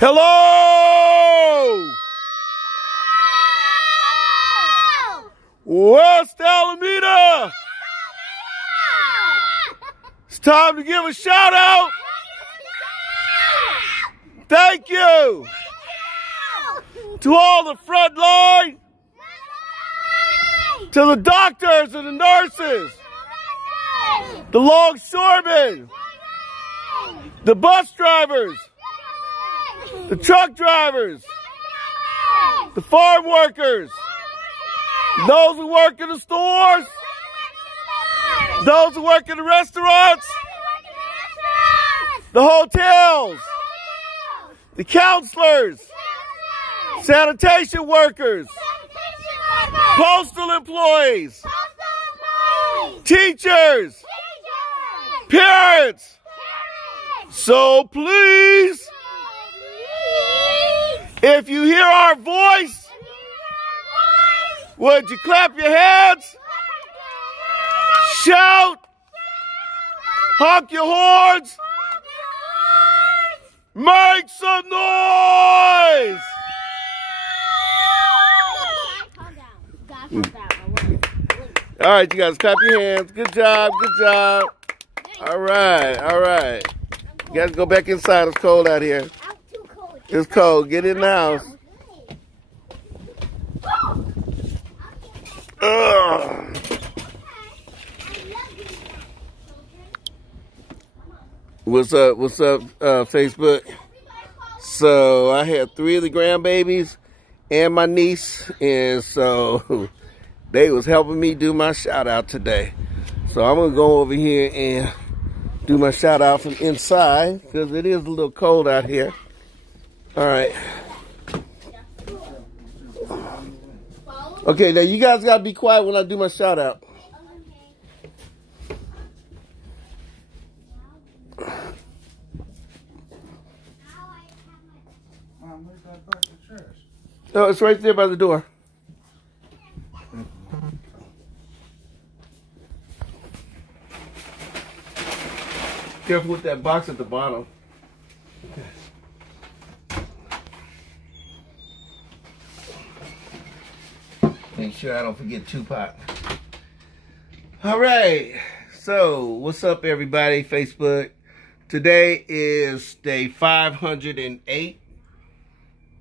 Hello! West Alameda! It's time to give a shout out. Thank you to all the front line, to the doctors and the nurses, the longshoremen, the bus drivers, the truck drivers, the farm workers, those who work in the stores, those who work in the restaurants, the hotels, the counselors, sanitation workers, postal employees, teachers, parents. So please, if you hear our voice, would you clap your hands, shout, honk your horns, make some noise! All right, you guys, clap your hands. Good job, good job. All right, all right. You guys go back inside. It's cold out here. It's cold. Get in the house. Ugh. What's up, Facebook? So I had 3 of the grandbabies and my niece, and so they was helping me do my shout out today. So I'm gonna go over here and do my shout out from inside because it is a little cold out here. All right. Okay, now you guys gotta be quiet when I do my shout out. No, it's right there by the door. Careful with that box at the bottom. Make sure I don't forget Tupac. All right. So, what's up, everybody? Facebook. Today is day 508.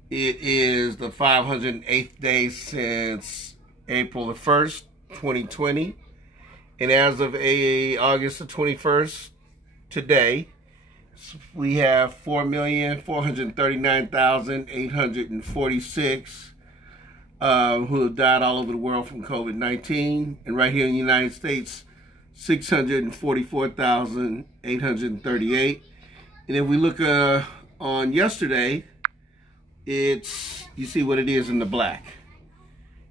It is the 508th day since April the 1st, 2020. And as of August the 21st, today, we have 4,439,846 who have died all over the world from COVID-19. And right here in the United States, 644,838. And if we look on yesterday, you see what it is in the black.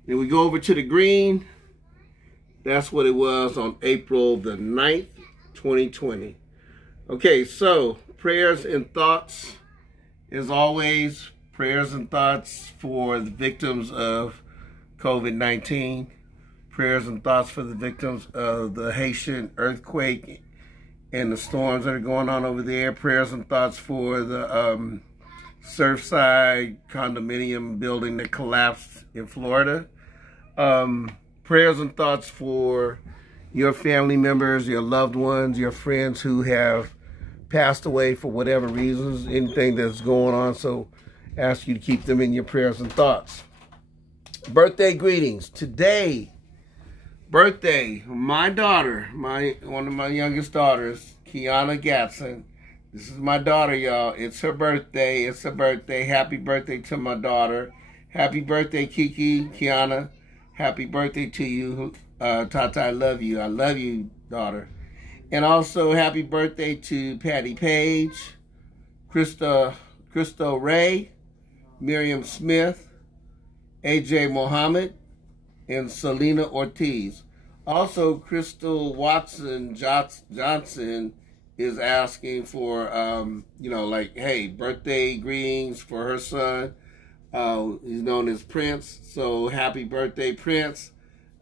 Then we go over to the green. That's what it was on April the 9th, 2020. Okay, so prayers and thoughts, as always, prayers and thoughts for the victims of COVID-19. Prayers and thoughts for the victims of the Haitian earthquake and the storms that are going on over there. Prayers and thoughts for the Surfside condominium building that collapsed in Florida. Prayers and thoughts for your family members, your loved ones, your friends who have passed away for whatever reasons, anything that's going on. So ask you to keep them in your prayers and thoughts. Birthday greetings. Today, birthday, my daughter, one of my youngest daughters, Kiana Gatson. This is my daughter, y'all. It's her birthday. It's her birthday. Happy birthday to my daughter. Happy birthday, Kiki, Kiana. Happy birthday to you. Tata, I love you. I love you, daughter. And also, happy birthday to Patty Page, Crystal Ray, Miriam Smith, AJ Mohammed, and Selena Ortiz. Also, Crystal Watson Johnson is asking for, like, hey, birthday greetings for her son. He's known as Prince. So happy birthday, Prince.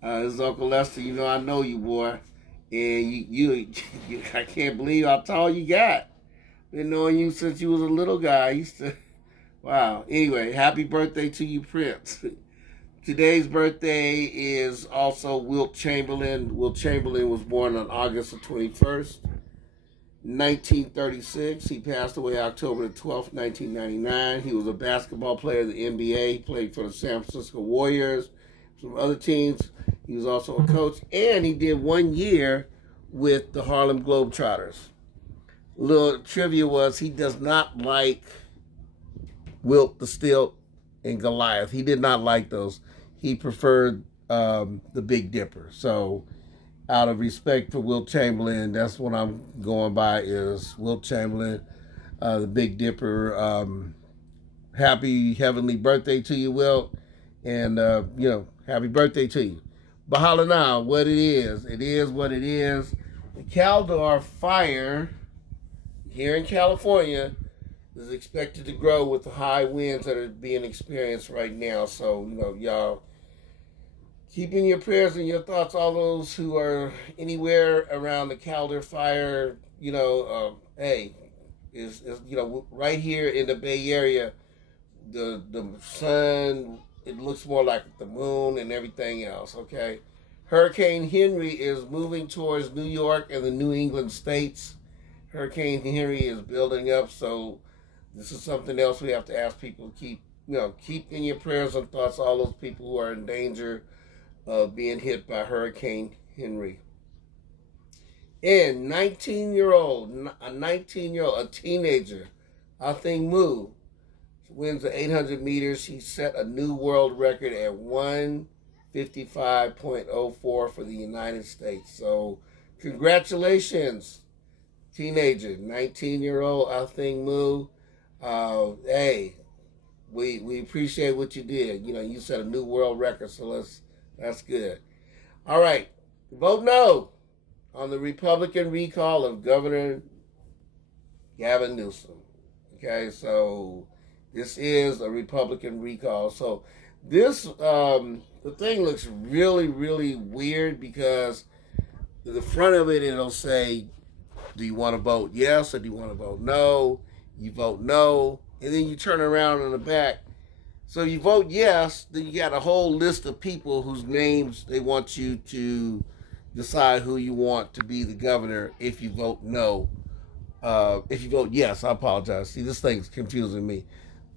This is Uncle Lester. You know I know you, boy. And you I can't believe how tall you got. Been knowing you since you was a little guy. I used to Wow. Anyway, happy birthday to you, Prince. Today's birthday is also Wilt Chamberlain. Wilt Chamberlain was born on August the 21st, 1936. He passed away October the 12th, 1999. He was a basketball player in the NBA. He played for the San Francisco Warriors, some other teams. He was also a coach, and he did 1 year with the Harlem Globetrotters. Little trivia was he does not like Wilt the Stilt and Goliath. He did not like those. He preferred the Big Dipper. So out of respect for Wilt Chamberlain, that's what I'm going by is Wilt Chamberlain, the Big Dipper. Happy heavenly birthday to you, Wilt. And, happy birthday to you. Bahala Na, what it is what it is. The Caldor fire here in California is expected to grow with the high winds that are being experienced right now. So, y'all keep in your prayers and your thoughts all those who are anywhere around the Caldor fire. Hey, is right here in the Bay Area, the sun, it looks more like the moon and everything else, okay? Hurricane Henry is moving towards New York and the New England states. Hurricane Henry is building up, so this is something else we have to ask people to keep in your prayers and thoughts all those people who are in danger of being hit by Hurricane Henry. And a 19-year-old, a teenager, I think Moo, wins the 800 meters. He set a new world record at 1:55.04 for the United States. So congratulations, teenager, 19-year-old, I think Moo. Hey, we appreciate what you did. You set a new world record, so that's good. All right, vote no on the Republican recall of Governor Gavin Newsom. Okay, so this is a Republican recall. So this, the thing looks really, really weird because the front of it, it'll say, do you want to vote yes or do you want to vote no? You vote no, and then you turn around on the back. So you vote yes, then you got a whole list of people whose names they want you to decide who you want to be the governor if you vote no. If you vote yes, I apologize. See, this thing's confusing me.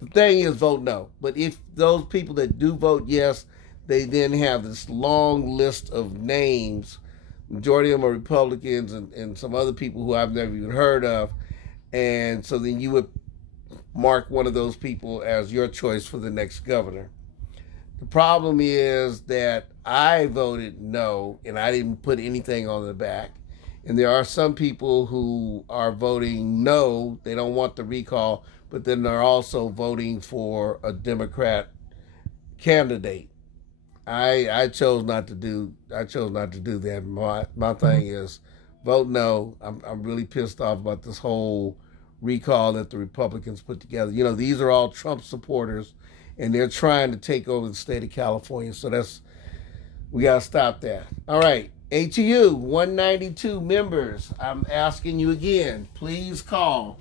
The thing is vote no. But if those people that do vote yes, they then have this long list of names. Majority of them are Republicans and some other people who I've never even heard of. And so then you would mark one of those people as your choice for the next governor. The problem is that I voted no, and I didn't put anything on the back. And there are some people who are voting no, they don't want the recall, but then they're also voting for a Democrat candidate. I chose not to do that. My thing is vote no. I'm really pissed off about this whole recall that the Republicans put together. These are all Trump supporters, and they're trying to take over the state of California. So we got to stop that. All right, ATU 192 members. I'm asking you again, please call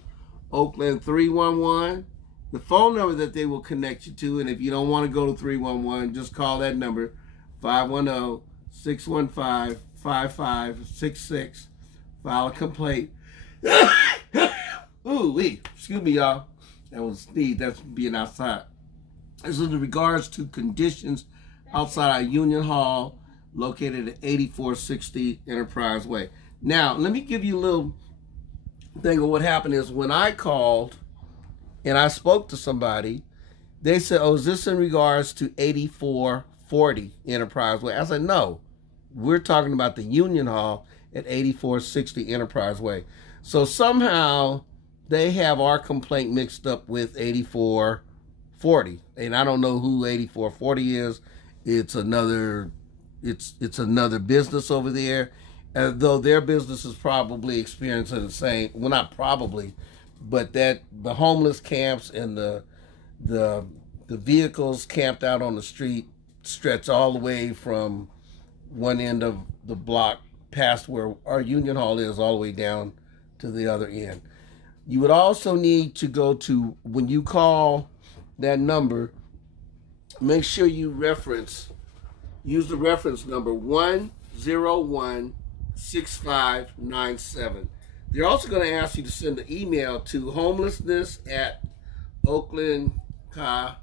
Oakland 311. The phone number that they will connect you to, and if you don't want to go to 311, just call that number, 510-615-5566. File a complaint. Ooh, excuse me, y'all. That was Steve. That's being outside. This is in regards to conditions outside our Union Hall, located at 8460 Enterprise Way. Now, let me give you a little thing of what happened is when I called and I spoke to somebody, they said, oh, is this in regards to 8440 Enterprise Way? I said, no, we're talking about the Union Hall at 8460 Enterprise Way. So somehow they have our complaint mixed up with 8440. And I don't know who 8440 is. It's another business over there. Though their business is probably experiencing the same, well, not probably, but that the homeless camps and the vehicles camped out on the street stretch all the way from one end of the block past where our Union Hall is all the way down to the other end. You would also need to go to, when you call that number, make sure you use the reference number 1016597. They're also going to ask you to send an email to homelessness@oaklandca.gov.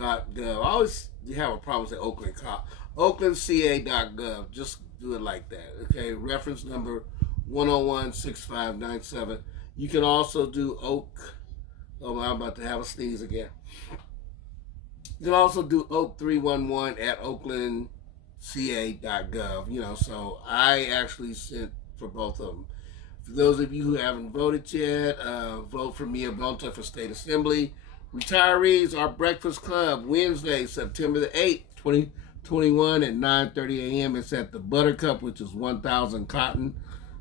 I always have a problem with Oaklandca. oaklandca.gov. Just do it like that. Okay, reference number 1016597. You can also do I'm about to have a sneeze again. You can also do oak311@oaklandca.gov. You know, so I actually sent for both of them. For those of you who haven't voted yet, vote for Mia Bonta for State Assembly. Retirees, our Breakfast Club, Wednesday, September the 8th, 2021 at 9:30 a.m. It's at the Buttercup, which is 1000 Cotton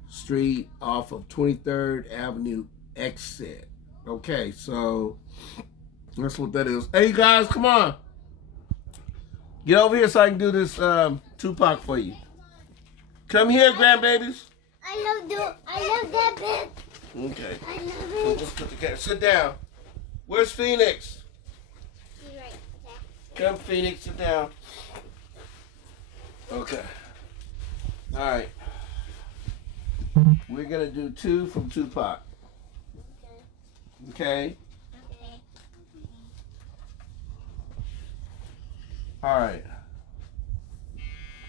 Street off of 23rd Avenue exit. Okay, so that's what that is. Hey, you guys, come on. Get over here so I can do this Tupac for you. Come here, grandbabies. I love that bit. Okay. I love it. Let's put the camera. Sit down. Where's Phoenix? He's right there. Come, Phoenix, sit down. Okay. All right. We're going to do 2 from Tupac. Okay? Okay. All right.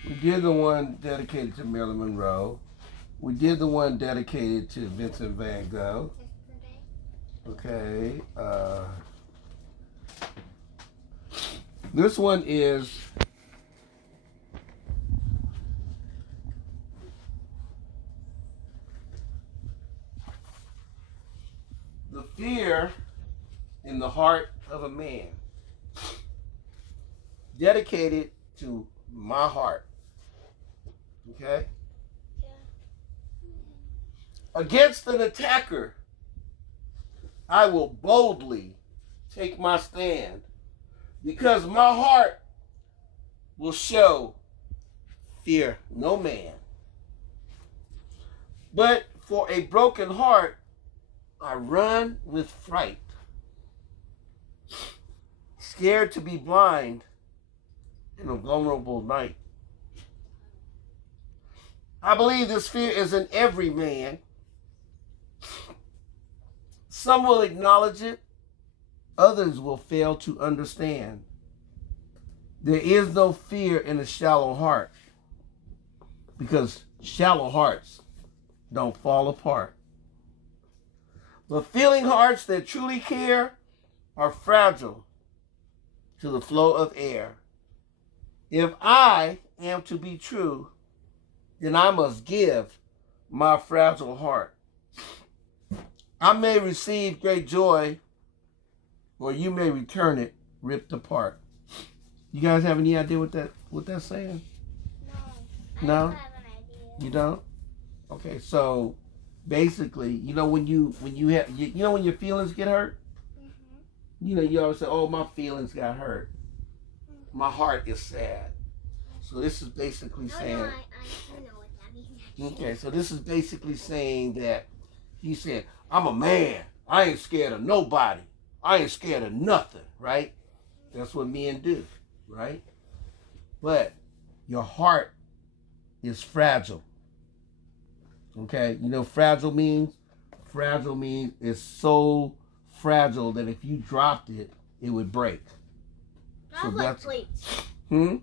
We did the one dedicated to Marilyn Monroe. We did the one dedicated to Vincent van Gogh. Okay. This one is the fear in the heart of a man. Dedicated to my heart. Okay? Against an attacker, I will boldly take my stand, because my heart will show fear no man. But for a broken heart, I run with fright, scared to be blind in a vulnerable night. I believe this fear is in every man. Some will acknowledge it, others will fail to understand. There is no fear in a shallow heart, because shallow hearts don't fall apart. But feeling hearts that truly care are fragile to the flow of air. If I am to be true, then I must give my fragile heart. I may receive great joy, or you may return it ripped apart. You guys have any idea what that's saying? No. No? I don't have an idea. You don't? Okay, so basically, you know when you have when your feelings get hurt, you know you always say, "Oh, my feelings got hurt. My heart is sad." So this is basically saying. I know what that means. Okay, so this is basically saying that he said, "I'm a man. I ain't scared of nobody. I ain't scared of nothing," right? That's what men do, right? But your heart is fragile. Okay, you know fragile means? Fragile means it's so fragile that if you dropped it, it would break. Kind of like plates. Kind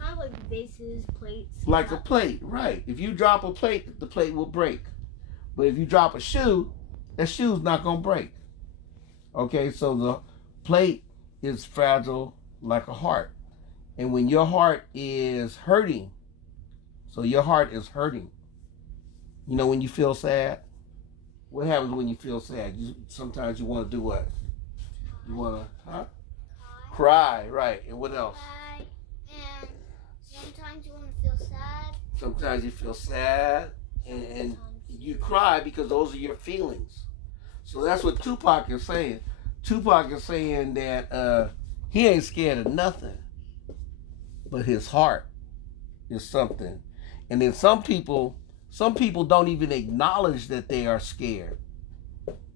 of like vases, plates. Like a plate, right. If you drop a plate, the plate will break. But if you drop a shoe, that shoe's not going to break. Okay, so the plate is fragile like a heart. And when your heart is hurting, so your heart is hurting. You know when you feel sad? What happens when you feel sad? Sometimes you want to do what? You want to, Cry, right. And what else? Cry. And sometimes you want to feel sad. Sometimes you feel sad. And you cry because those are your feelings. So that's what Tupac is saying. Tupac is saying that he ain't scared of nothing, but his heart is something. And then some people don't even acknowledge that they are scared.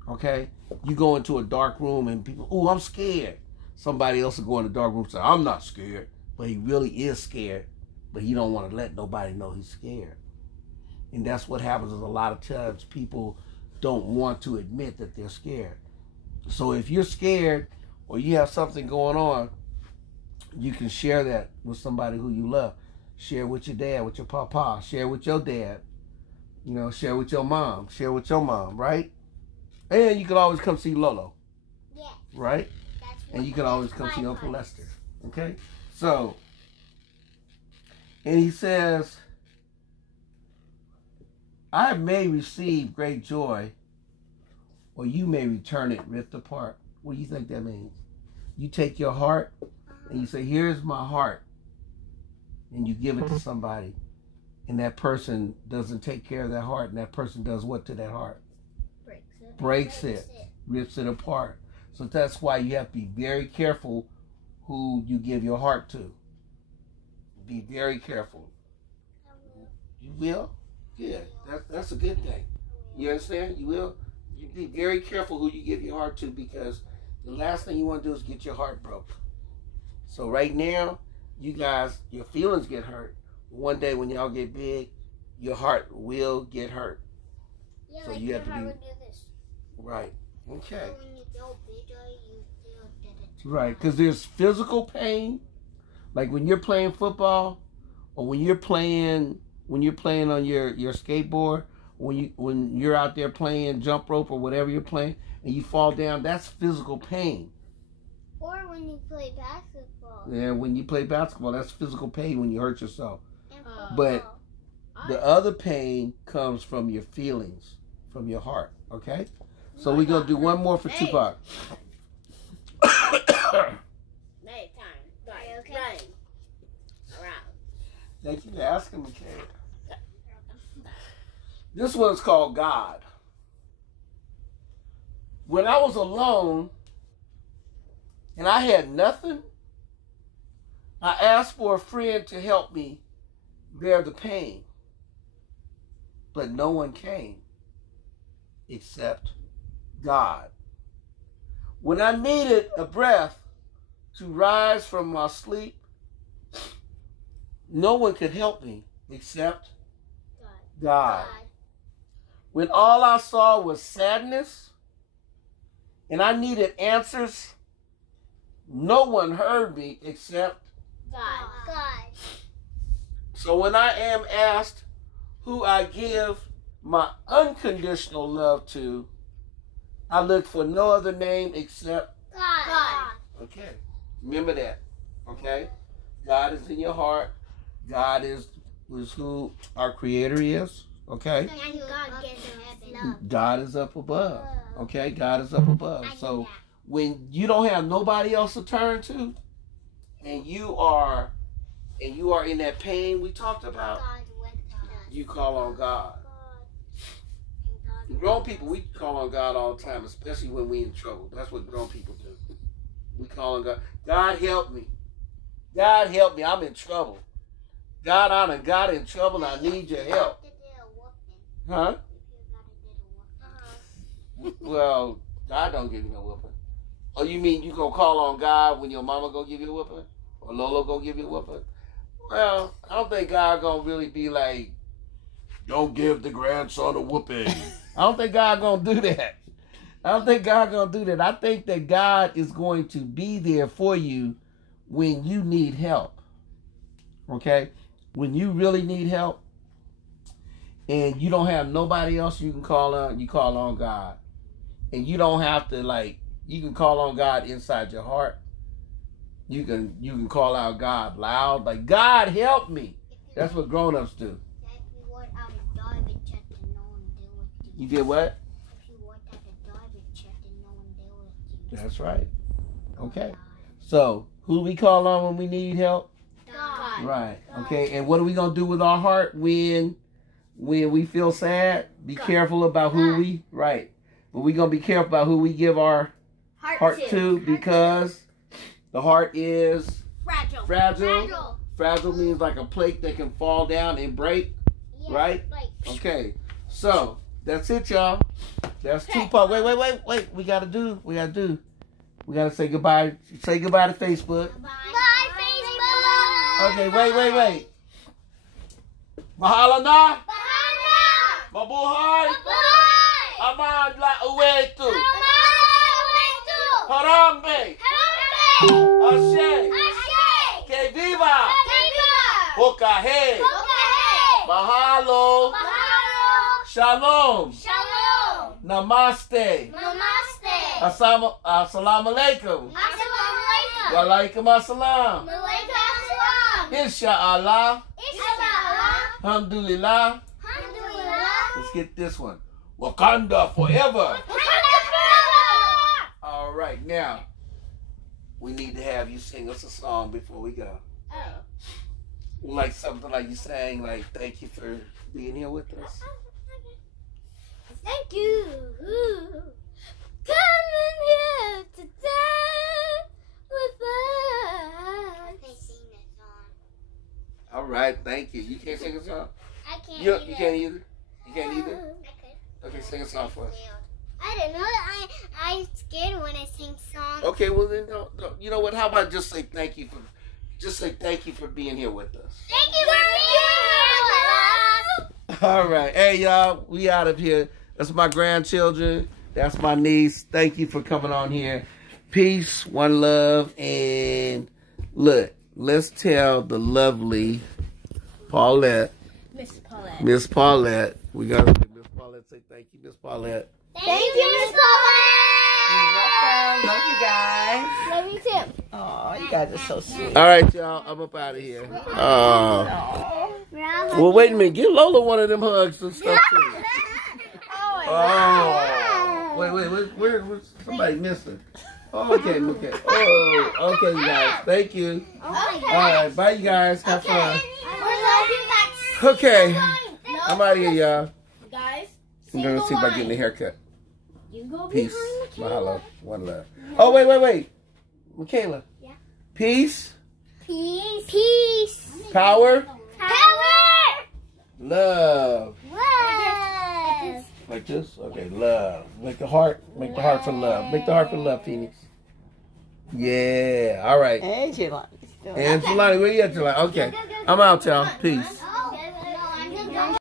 Okay? You go into a dark room and people, "Oh, I'm scared." somebody else will go in the dark room and say, I'm not scared. But he really is scared. But he don't want to let nobody know he's scared. And that's what happens is a lot of times people don't want to admit that they're scared. So if you're scared or you have something going on, you can share that with somebody who you love. Share with your dad, with your papa. Share with your dad. You know, share with your mom. Share with your mom, right? And you can always come see Lolo. Yeah. Right? And you can always come see Uncle Lester. Okay? So, and he says, I may receive great joy, or you may return it ripped apart. What do you think that means? You take your heart and you say, here's my heart. And you give it to somebody. And that person doesn't take care of that heart. And that person does what to that heart? Breaks it. Rips it apart. So that's why you have to be very careful who you give your heart to. Be very careful. I will. You will? Good. That's a good thing. You understand? You will? You be very careful who you give your heart to, because the last thing you want to do is get your heart broke. So right now, you guys, your feelings get hurt. One day when y'all get big, your heart will get hurt. Yeah, So like you have to your heart be would do this. right. Okay. So when you go bigger, you feel that it's Right, because there's physical pain, like when you're playing football, or when you're playing on your skateboard, when you're out there playing jump rope or whatever you're playing, and you fall down. That's physical pain. Or when you play basketball. Yeah, when you play basketball, that's physical pain when you hurt yourself. And football. But the other pain comes from your feelings, from your heart. Okay, so we're gonna do one more for Tupac. Hey, time. Are you okay? Right. Around. Thank you for asking me, Kate. This one's called God. When I was alone and I had nothing, I asked for a friend to help me bear the pain. But no one came except God. When I needed a breath to rise from my sleep, no one could help me except God. When all I saw was sadness and I needed answers, no one heard me except God. So when I am asked who I give my unconditional love to, I look for no other name except God. Okay. Remember that. Okay? God is in your heart. God is who our Creator is. Okay? And God gets heaven. God is up above. Okay? God is up above. So when you don't have nobody else to turn to, and you are in that pain we talked about, you call on God. Grown people, we call on God all the time, especially when we're in trouble. That's what grown people do. We call on God. God help me. God help me. I'm in trouble. God, I done got in trouble. I need your help. Huh? Well, God don't give you no whooping. Oh, you mean you gonna call on God when your mama gonna give you a whooping? Or Lola gonna give you a whooping? Well, I don't think God gonna really be like, don't give the grandson a whooping. I don't think God gonna do that. I don't think God gonna do that. I think that God is going to be there for you when you need help. Okay? When you really need help and you don't have nobody else you can call on, you call on God. And you don't have to you can call on God inside your heart. You can call out God loud, like, God help me. That's what grown-ups do. You did what? If you worked at the garbage check and no one there with you. That's right. Okay. So, who do we call on when we need help? God. Right. Okay. And what are we going to do with our heart when we feel sad? Be careful about who we, right. But we're going to be careful about who we give our heart to, because the heart is fragile. Fragile means like a plate that can fall down and break. Yeah, right? Okay. So, that's it, y'all. That's Tupac. Wait. We gotta do We gotta say goodbye. Say goodbye to Facebook. Bye, Facebook. Okay, wait. Bahala na. Bahala. Mabuhay. Mabuhay. Amadla uwetu. Uwetu. Harambe. Harambe. Ashe. Ashe. Que viva. Viva. Hokahe. Hokahe. Mahalo. Mahalo. Shalom. Shalom. Namaste. Namaste. Assalamu alaikum. Assalamu alaikum. Walaikum assalam. Walaikum assalam. Insha'Allah. Inshallah. Alhamdulillah. Alhamdulillah. Let's get this one. Wakanda forever. Wakanda forever. All right, now we need to have you sing us a song before we go. Oh. Like something like you sang, like thank you for being here with us. Thank you. Coming here today with us. I sing that song. All right, thank you. You can't sing a song? I can't. You can't either? You can't either? I could. Okay, sing a song for us. I don't know. I'm scared when I sing songs. Okay, well then, you know what? How about just say thank you for being here with us. Thank you for being here with us. All right, hey y'all, we out of here. That's my grandchildren. That's my niece. Thank you for coming on here. Peace, one love, and look, let's tell the lovely Paulette, Miss Paulette. We gotta say Miss Paulette. Say thank you, Miss Paulette. Thank you, Miss Paulette. You're welcome. Love you guys. Love you too. Oh, you guys are so sweet. All right, y'all. I'm up out of here. Oh. Well, wait a minute. Give Lola one of them hugs and stuff too. Oh. Wait. Where somebody missing? Okay. Oh, okay, you guys. Thank you. Oh my All right, bye, you guys. Have fun. We love you guys. Okay, I'm out of here, y'all. Guys, I'm gonna see about getting a haircut. you go Peace. behind the Mahalo. One love. Oh, wait. Michaela. Yeah. Peace. Peace. Power. Power. Love. Love. Like this? Okay, love. Make the heart for love. Make the heart for love, Phoenix. Yeah. All right. And Jelani. And Jelani, where you at, Jelani? Okay. I'm out, y'all. Peace.